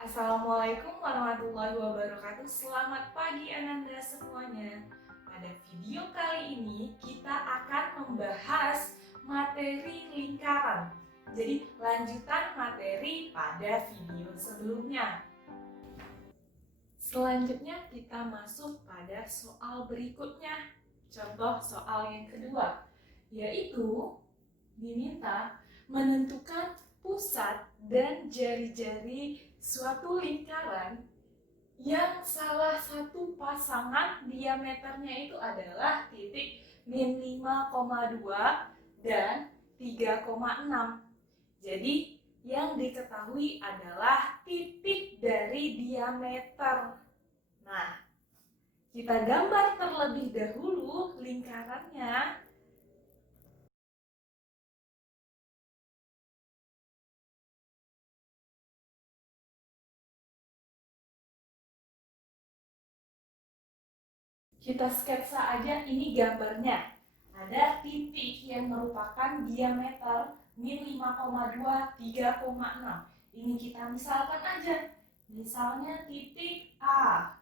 Assalamualaikum warahmatullahi wabarakatuh. Selamat pagi Ananda semuanya. Pada video kali ini kita akan membahas materi lingkaran. Jadi lanjutan materi pada video sebelumnya. Selanjutnya kita masuk pada soal berikutnya. Contoh soal yang kedua, yaitu diminta menentukan pusat dan jari-jari suatu lingkaran yang salah satu pasangan diameternya itu adalah titik min 5,2 dan 3,6. Jadi yang diketahui adalah titik dari diameter. Nah, kita gambar terlebih dahulu lingkarannya. Kita sketsa aja ini gambarnya. Ada titik yang merupakan diameter min 5,2, 3,6. Ini kita misalkan aja. Misalnya titik A,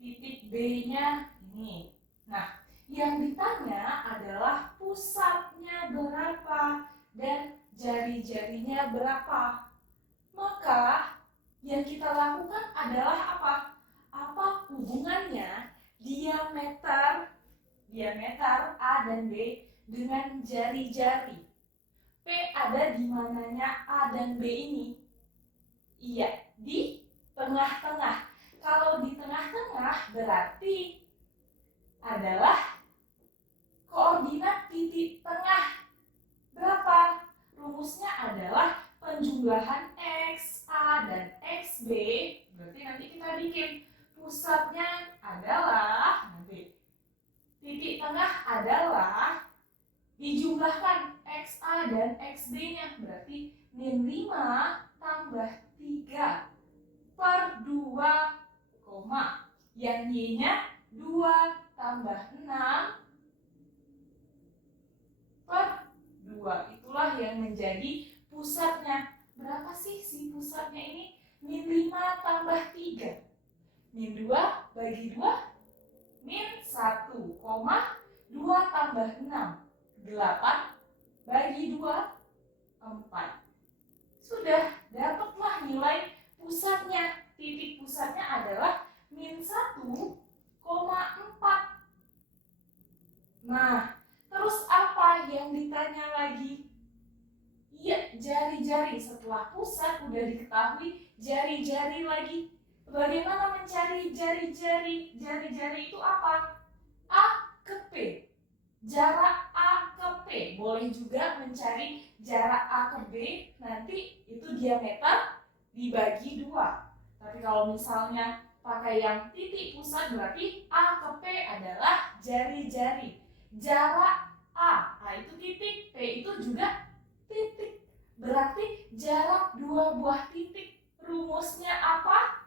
titik B-nya ini. Nah, yang ditanya adalah pusatnya berapa dan jari-jarinya berapa. Maka yang kita lakukan adalah apa? Apa hubungannya diameter A dan B dengan jari-jari? P ada di mananya A dan B ini? Iya, di tengah-tengah. Kalau di tengah-tengah berarti adalah koordinat titik tengah. Berapa? Rumusnya adalah penjumlahan X, A, dan XB. Berarti nanti kita bikin pusatnya adalah, nanti titik tengah adalah dijumlahkan XA dan XB-nya. Berarti min 5 tambah 3 per 2, yang Y-nya 2 tambah 6 per 2. Itulah yang menjadi pusatnya. Berapa sih si pusatnya ini? Min 5 tambah 3. Min 2 bagi 2, min 1, 2 tambah 6, 8 bagi 2, 4. Sudah, dapatlah nilai pusatnya. Titik pusatnya adalah min 1,4. Nah, terus apa yang ditanya lagi? Iya, jari-jari. Setelah pusat udah diketahui, jari-jari lagi. Bagaimana mencari jari-jari? Jari-jari itu apa? A ke P. Jarak A ke P. Boleh juga mencari jarak A ke B. Nanti itu diameter dibagi 2. Tapi kalau misalnya pakai yang titik pusat, berarti A ke P adalah jari-jari. Jarak A itu titik, P itu juga titik. Berarti jarak dua buah titik. Rumusnya apa?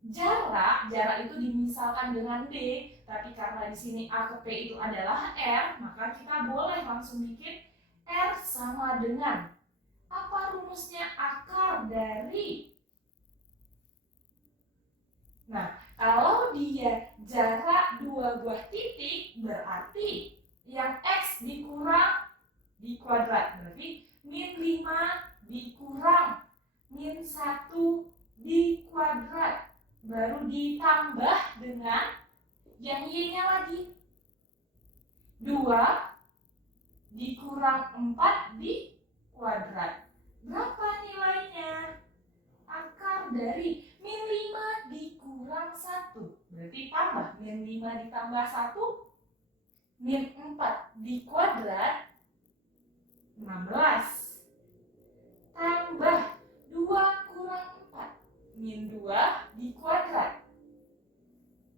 Jarak itu dimisalkan dengan D, tapi karena di sini A ke P itu adalah R, maka kita boleh langsung bikin R sama dengan apa rumusnya? Akar dari. Nah, kalau dia jarak dua buah titik, berarti yang X dikurang di kuadrat. Berarti min 5 dikurang min 1 di kuadrat. Baru ditambah dengan yang Y-nya lagi. 2 dikurang 4 di kuadrat. Berapa nilainya? Akar dari min 5 dikurang 1. Berarti tambah min 5 ditambah 1, min 4 di kuadrat 16. Tambah 2 kurang 4, min 2 di kuadrat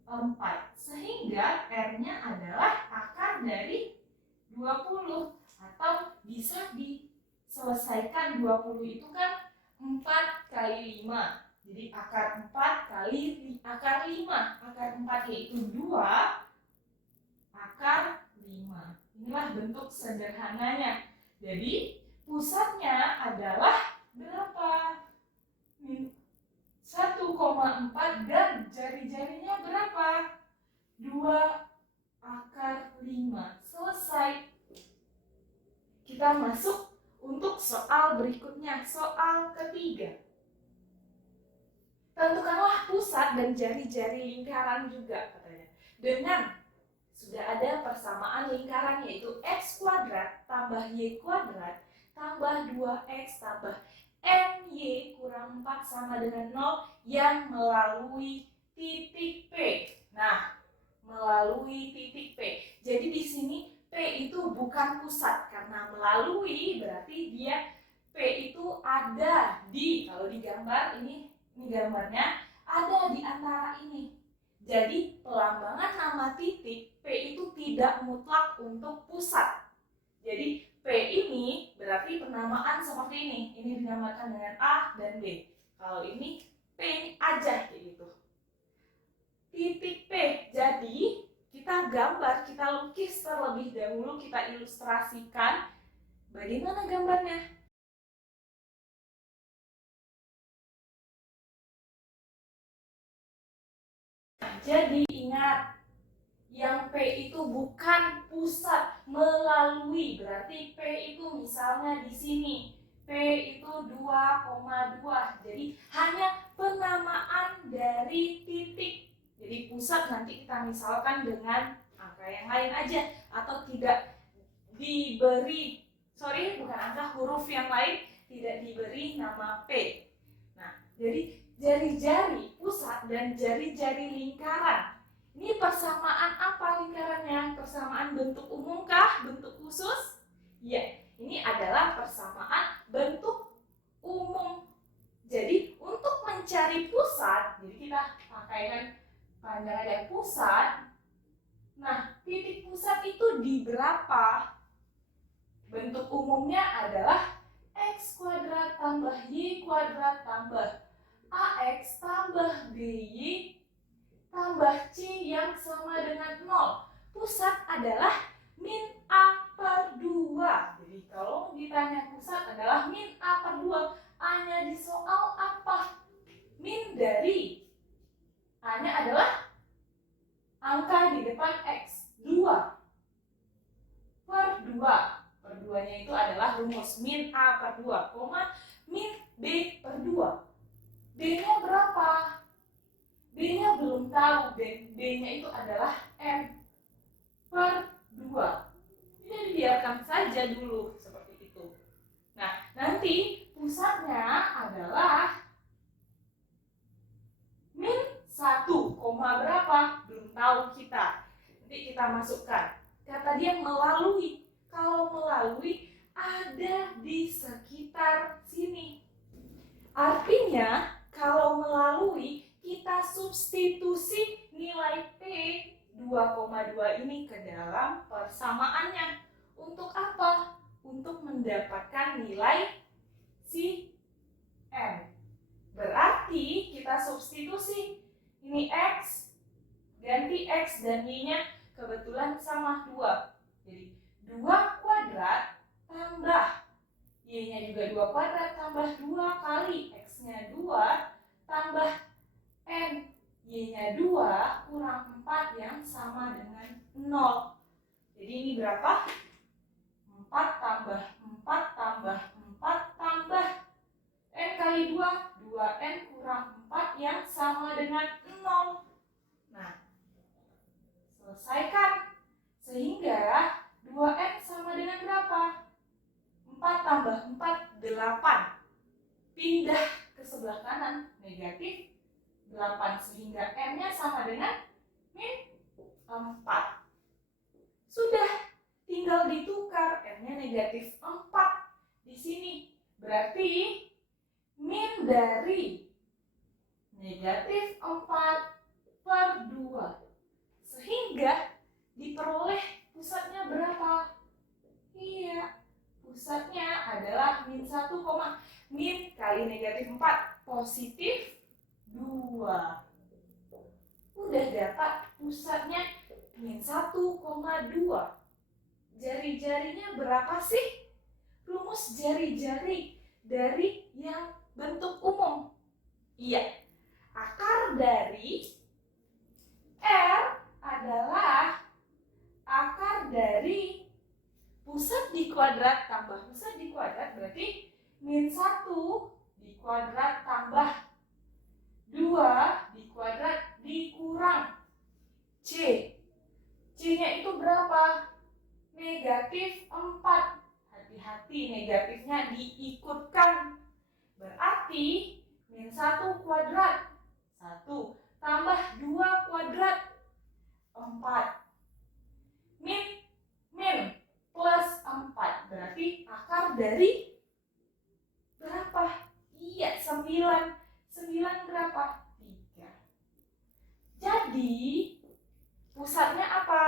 4. Sehingga R-nya adalah akar dari 20. Atau bisa diselesaikan 20 itu kan 4 kali 5. Jadi akar 4 kali akar 5. Akar 4 yaitu 2, akar 5. Inilah bentuk sederhananya. Jadi pusatnya adalah berapa? 1,4 dan jari-jarinya berapa? 2/5. Selesai. Kita masuk untuk soal berikutnya, soal ketiga. Tentukanlah pusat dan jari-jari lingkaran juga katanya. Dengan sudah ada persamaan lingkaran yaitu x kuadrat tambah y kuadrat tambah 2x tambah my kurang 4 sama dengan 0 yang melalui titik P. Nah, melalui titik P. Jadi di sini P itu bukan pusat karena melalui berarti dia P itu ada di, kalau digambar ini gambarnya ada di antara ini. Jadi pelambangan nama titik P itu tidak mutlak untuk pusat. Jadi P ini berarti penamaan seperti ini. Ini dinamakan dengan A dan B. Kalau ini P aja gitu. Titik P. Jadi kita gambar, kita lukis terlebih dahulu, kita ilustrasikan bagaimana gambarnya. Jadi ingat, yang P itu bukan pusat, melalui. Berarti P itu misalnya di sini. P itu 2,2. Jadi hanya penamaan dari titik. Jadi pusat nanti kita misalkan dengan angka yang lain aja atau tidak diberi, bukan angka, huruf yang lain tidak diberi nama P. Nah, jadi jari-jari pusat dan jari-jari lingkaran. Ini persamaan apa lingkarannya? Persamaan bentuk umum kah? Bentuk khusus? Ya, ini adalah persamaan bentuk umum. Jadi untuk mencari pusat, jadi kita pakaikan pandangan yang pusat. Nah, titik pusat itu di berapa? Bentuk umumnya adalah x kuadrat tambah y kuadrat tambah ax tambah by tambah c yang sama dengan 0. Pusat adalah min a per 2. Jadi kalau ditanya pusat adalah min a per 2. A-nya di soal apa? Min dari A-nya adalah angka di depan x, 2 per 2. Per 2-nya itu adalah rumus min A per 2, min B per 2. B-nya berapa? B-nya belum tahu, B-nya itu adalah M per 2. Jadi biarkan saja dulu seperti itu. Nah, nanti pusatnya adalah min 1, berapa? Belum tahu kita. Nanti kita masukkan. Kata dia melalui. Kalau melalui ada di sekitar sini. Artinya kalau melalui kita substitusi nilai P 2,2 ini ke dalam persamaannya. Untuk apa? Untuk mendapatkan nilai si M. Berarti kita substitusi. Ini X, ganti X dan Y-nya kebetulan sama 2. Jadi 2 kuadrat tambah Y-nya juga 2 kuadrat tambah 2 kali X-nya 2 tambah N, Y-nya 2 kurang 4 yang sama dengan 0. Jadi ini berapa? 4 tambah 4 tambah 4 tambah N kali 2, 2N kurang 4 yang sama dengan 0. Nah, selesaikan. Sehingga 2N sama dengan berapa? 4 tambah 4, 8. Pindah ke sebelah kanan, negatif 8. Sehingga M-nya sama dengan min 4. Sudah, tinggal ditukar. M-nya negatif 4 di sini. Berarti min dari negatif 4 per 2. Sehingga diperoleh pusatnya berapa? Iya, pusatnya adalah min 1, min kali negatif 4, positif 2. Udah dapat pusatnya min 1,2. Jari-jarinya berapa sih? Rumus jari-jari dari yang bentuk umum. Iya, dari R adalah akar dari pusat di kuadrat tambah pusat di kuadrat, berarti min 1 di kuadrat tambah 2 di kuadrat dikurang C. C-nya itu berapa? Negatif 4. Hati-hati, negatifnya diikutkan. Berarti min 1 kuadrat 1 tambah 2 kuadrat 4. Min plus 4. Berarti akar dari berapa? Iya, 9. 9 berapa? 3. Jadi pusatnya apa?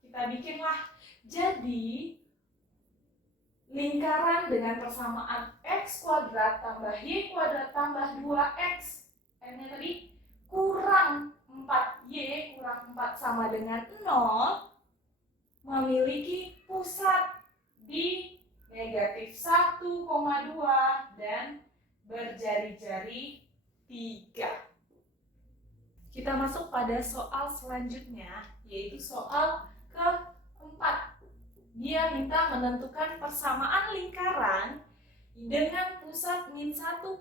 Kita bikinlah. Jadi lingkaran dengan persamaan x kuadrat tambah y kuadrat tambah 2x. N-nya tadi kurang 4y kurang 4 sama dengan 0 memiliki pusat di negatif 1,2 dan berjari-jari 3. Kita masuk pada soal selanjutnya, yaitu soal keempat. Dia minta menentukan persamaan lingkaran dengan pusat min 1,3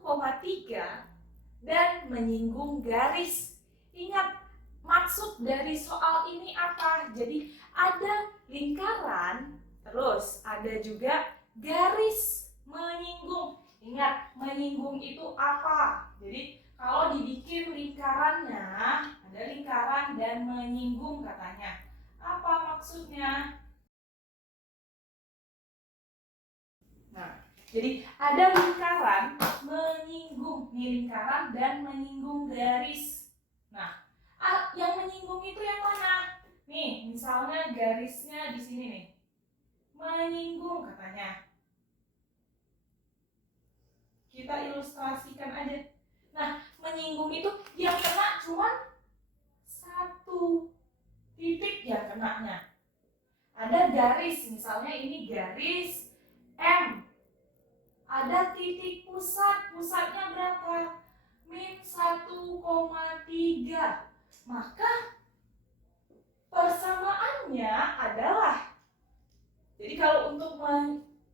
dan menyinggung garis. Ingat, maksud dari soal ini apa? Jadi ada lingkaran, terus ada juga garis menyinggung. Ingat, menyinggung itu apa? Jadi kalau dibikin lingkarannya, ada lingkaran dan menyinggung katanya. Apa maksudnya? Nah, jadi ada lingkaran menyinggung. Ini lingkaran dan menyinggung garis. Nah, yang menyinggung itu yang mana? Nih, misalnya garisnya di sini nih. Menyinggung katanya. Kita ilustrasikan aja. Nah, menyinggung itu yang kena cuma 1 titik yang kenanya. Ada garis, misalnya ini garis M. Ada titik pusat, pusatnya berapa? Min 1,3. Maka persamaannya adalah, jadi kalau untuk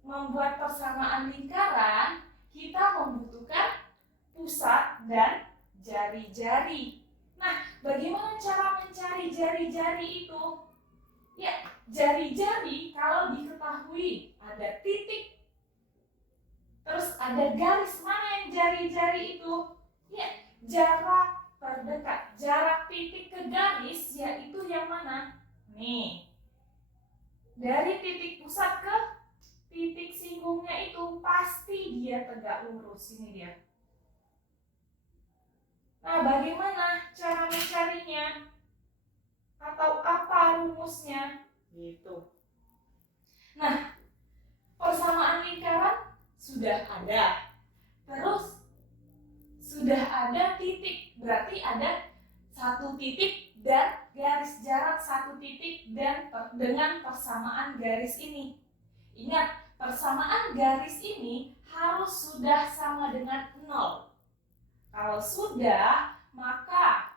membuat persamaan lingkaran, kita membutuhkan pusat dan jari-jari. Nah, bagaimana cara mencari jari-jari itu? Ya, jari-jari kalau diketahui ada titik, terus ada garis, mana yang jari-jari itu? Ya, jarak terdekat. Jarak titik ke garis yaitu yang mana? Nih. Dari titik pusat ke titik singgungnya itu pasti dia tegak lurus. Ini dia. Nah, bagaimana cara mencarinya? Atau apa rumusnya? Gitu. Nah, persamaan lingkaran sudah ada. Terus sudah ada titik, berarti ada 1 titik dan garis jarak 1 titik dan dengan persamaan garis ini. Ingat, persamaan garis ini harus sudah sama dengan 0. Kalau sudah, maka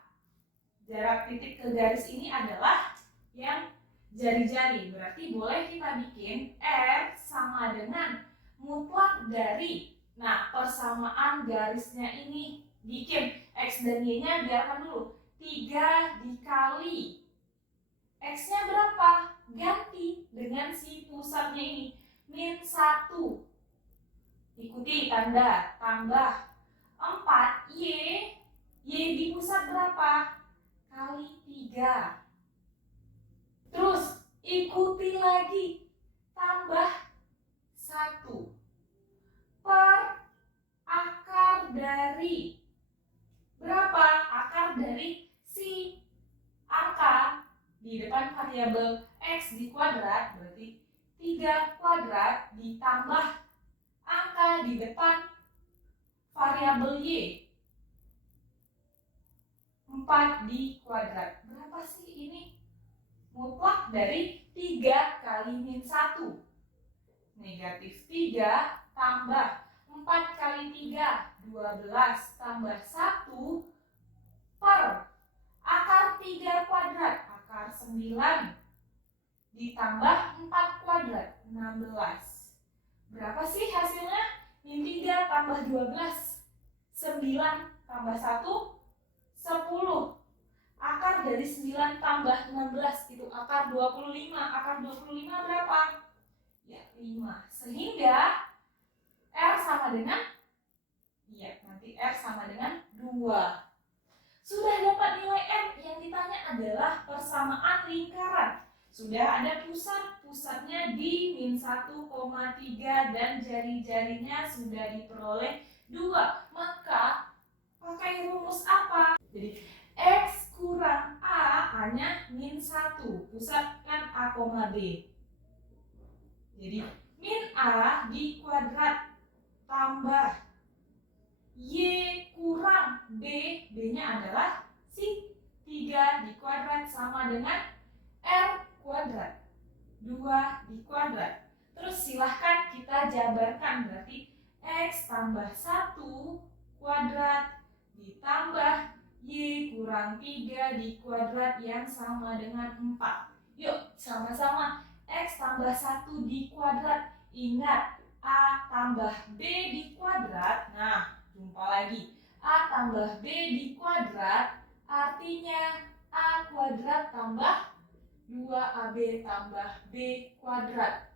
jarak titik ke garis ini adalah yang jari-jari. Berarti boleh kita bikin R sama dengan mutlak dari. Nah, persamaan garisnya ini bikin X dan Y-nya biarkan dulu. 3 dikali X-nya berapa? Ganti dengan si pusatnya ini. Min 1. Ikuti tanda. Tambah 4 Y. Y di pusat berapa? Kali 3. Terus ikuti lagi. Tambah 1. Per akar dari berapa? Akar dari si angka di depan variabel X di kuadrat, berarti 3 kuadrat ditambah angka di depan variabel Y 4 di kuadrat. Berapa sih ini? Mutlak dari 3 kali min 1. Negatif 3 tambah 4 kali 3, 12 tambah 1 per 3 kuadrat, akar 9 ditambah 4 kuadrat, 16. Berapa sih hasilnya? Min 3 tambah 12, 9 tambah 1, 10. Akar dari 9 tambah 16 itu akar 25. Akar 25 berapa? Ya, 5. Sehingga R sama dengan, ya nanti R sama dengan 2. Sudah dapat nilai R, yang ditanya adalah persamaan lingkaran. Sudah ada pusatnya di min 1,3 dan jari-jarinya sudah diperoleh 2. Maka pakai rumus apa? Jadi X kurang A hanya min 1. Pusat kan A, B. Jadi min A di kuadrat tambah Y kurang B, B-nya adalah si 3 di kuadrat sama dengan R kuadrat 2 di kuadrat. Terus silahkan kita jabarkan, berarti X tambah 1 kuadrat ditambah Y kurang 3 di kuadrat yang sama dengan 4. Yuk sama-sama, X tambah 1 di kuadrat. Ingat, A tambah B di kuadrat. Nah, jumpa lagi. A tambah B di kuadrat artinya A kuadrat tambah 2AB tambah B kuadrat.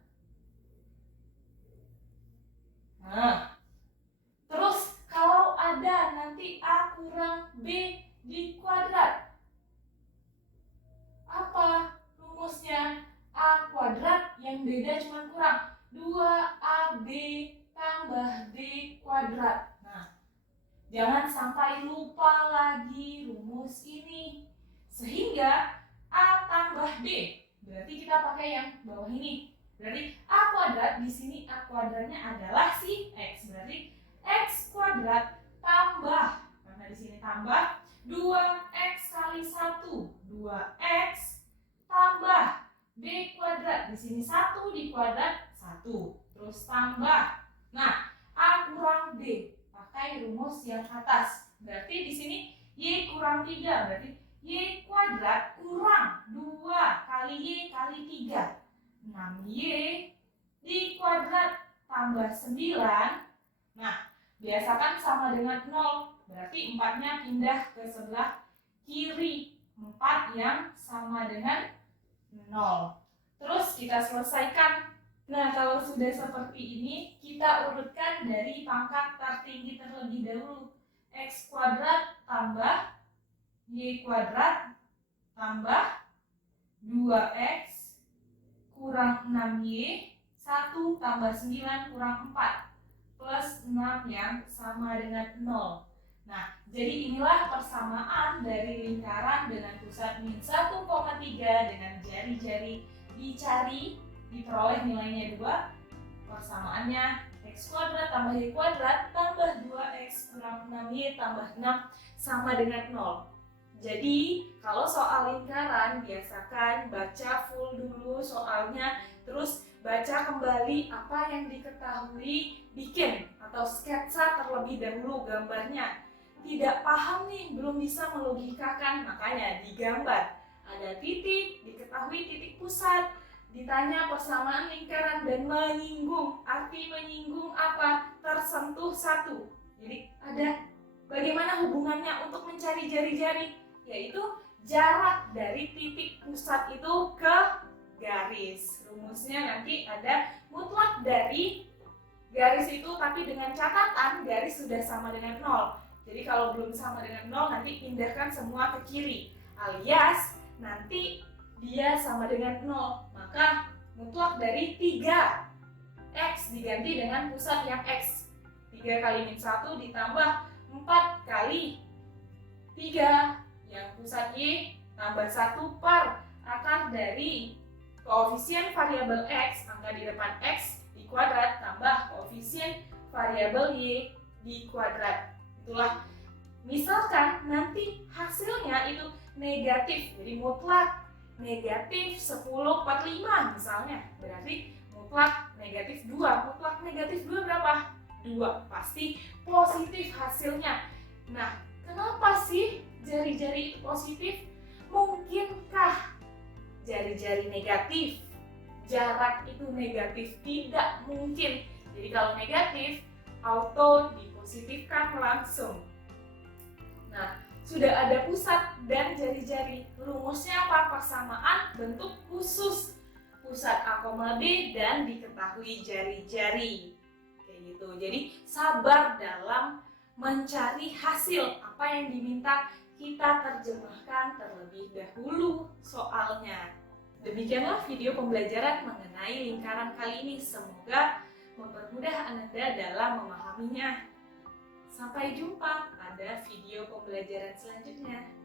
Nah, terus kalau ada nanti A kurang B di kuadrat, apa rumusnya? A kuadrat yang beda cuma kurang 2AB tambah B kuadrat. Nah, jangan sampai lupa lagi rumus ini. Sehingga A tambah B, berarti kita pakai yang bawah ini. Berarti A kuadrat, di sini A kuadratnya adalah si X. Berarti X kuadrat tambah, karena di sini tambah 2X kali 1, 2X tambah B kuadrat. Di sini 1 di kuadrat 1, terus tambah. Nah, A kurang B, pakai rumus yang atas. Berarti di sini Y kurang 3, berarti Y kuadrat kurang 2 kali Y kali 3, 6Y di kuadrat tambah 9. Nah, biasakan sama dengan 0, berarti 4-nya pindah ke sebelah kiri, 4 yang sama dengan 0. Terus kita selesaikan. Nah, kalau sudah seperti ini, kita urutkan dari pangkat tertinggi terlebih dahulu. X kuadrat tambah Y kuadrat tambah 2X kurang 6Y, 1 tambah 9 kurang 4, plus 6 yang sama dengan 0. Nah, jadi inilah persamaan dari lingkaran dengan pusat min 1,3 dengan jari-jari dicari, diperoleh nilainya 2. Persamaannya X kuadrat tambah Y kuadrat tambah 2X kurang 6Y tambah 6 sama dengan 0. Jadi, kalau soal lingkaran, biasakan baca full dulu soalnya, terus baca kembali apa yang diketahui, bikin atau sketsa terlebih dahulu gambarnya. Tidak paham nih, belum bisa melogikakan, makanya digambar. Ada titik, diketahui titik pusat, ditanya persamaan lingkaran dan menyinggung. Arti menyinggung apa? Tersentuh satu. Jadi ada bagaimana hubungannya untuk mencari jari-jari, yaitu jarak dari titik pusat itu ke garis. Rumusnya nanti ada mutlak dari garis itu, tapi dengan catatan garis sudah sama dengan 0. Jadi kalau belum sama dengan 0 nanti pindahkan semua ke kiri, alias nanti dia sama dengan 0. Maka mutlak dari 3X diganti dengan pusat yang X. 3 kali min 1 ditambah 4 kali 3 yang pusat Y tambah 1 per akar dari koefisien variabel X, angka di depan X di kuadrat, tambah koefisien variabel Y di kuadrat. Itulah, misalkan nanti hasilnya itu negatif, jadi mutlak negatif 10 per 5 misalnya, berarti mutlak negatif 2. Mutlak negatif 2 berapa? 2, pasti positif hasilnya. Nah, kenapa sih jari-jari itu positif? Mungkinkah jari-jari negatif? Jarak itu negatif? Tidak mungkin. Jadi kalau negatif, auto dipositifkan langsung. Nah, sudah ada pusat dan jari-jari. Rumusnya apa? Persamaan bentuk khusus. Pusat A, B dan diketahui jari-jari. Kayak gitu. Jadi sabar dalam mencari hasil. Apa yang diminta kita terjemahkan terlebih dahulu soalnya. Demikianlah video pembelajaran mengenai lingkaran kali ini. Semoga mempermudah Ananda dalam memahaminya. Sampai jumpa pada video pembelajaran selanjutnya.